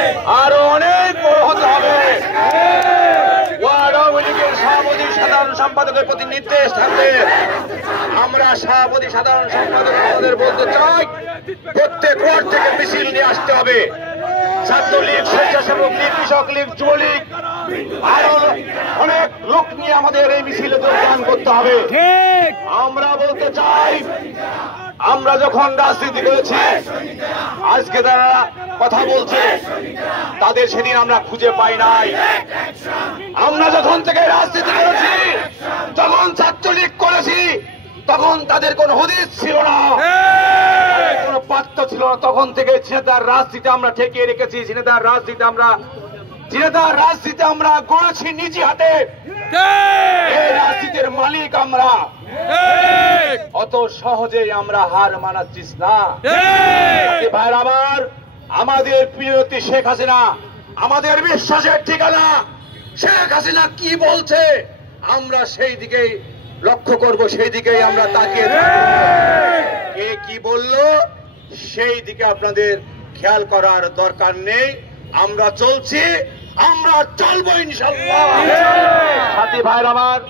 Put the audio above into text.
আরো অনেক বড় হতে হবে। ওয়ার্ড আওয়ামী লীগের সভাপতি সাধারণ সম্পাদকের প্রতি নির্দেশ থাকবে, আমরা সভাপতি সাধারণ সম্পাদক আমাদের বলতে চাই, প্রত্যেক ওয়ার্ড থেকে মিছিল নিয়ে আসতে হবে। ছাত্রলীগ, স্বেচ্ছাসেবক লীগ, কৃষক লীগ, যুবলীগ আরো অনেক লোক নিয়ে আমাদের এই মিছিলে যোগদান করতে হবে। আমরা বলতে চাই, আমরা যখন রাজনীতি করেছি, আজকে তারা কথা বলছে, তাদের সেদিন আমরা খুঁজে পাই নাই। আমরা যখন থেকে রাজনীতি করেছি, যখন ছাত্রলীগ করেছি, তখন তাদের কোনো হদিস ছিল না, কোনো পাত্র ছিল না। তখন থেকে ঝিনেদার রাজনীতি আমরা ঠেকিয়ে রেখেছি। ঝিনেদার রাজনীতি আমরা গড়েছি নিজ হাতে। এই রাজনীতির মালিক আমরা। অত সহজেই আমরা হার মানাচ্ছিস না ভাইরা আমার। আমাদের প্রিয়তি শেখ হাসিনা, আমাদের বিশ্বাসের ঠিকানা। শেখ হাসিনা কি বলছে আমরা সেই দিকেই লক্ষ্য করব, সেই দিকেই আমরা তাকিয়ে কে কি বলল সেই দিকে আপনাদের খেয়াল করার দরকার নেই। আমরা চলছি, আমরা চলবো ইনশাআল্লাহ। সাথী ভাইরা আমার,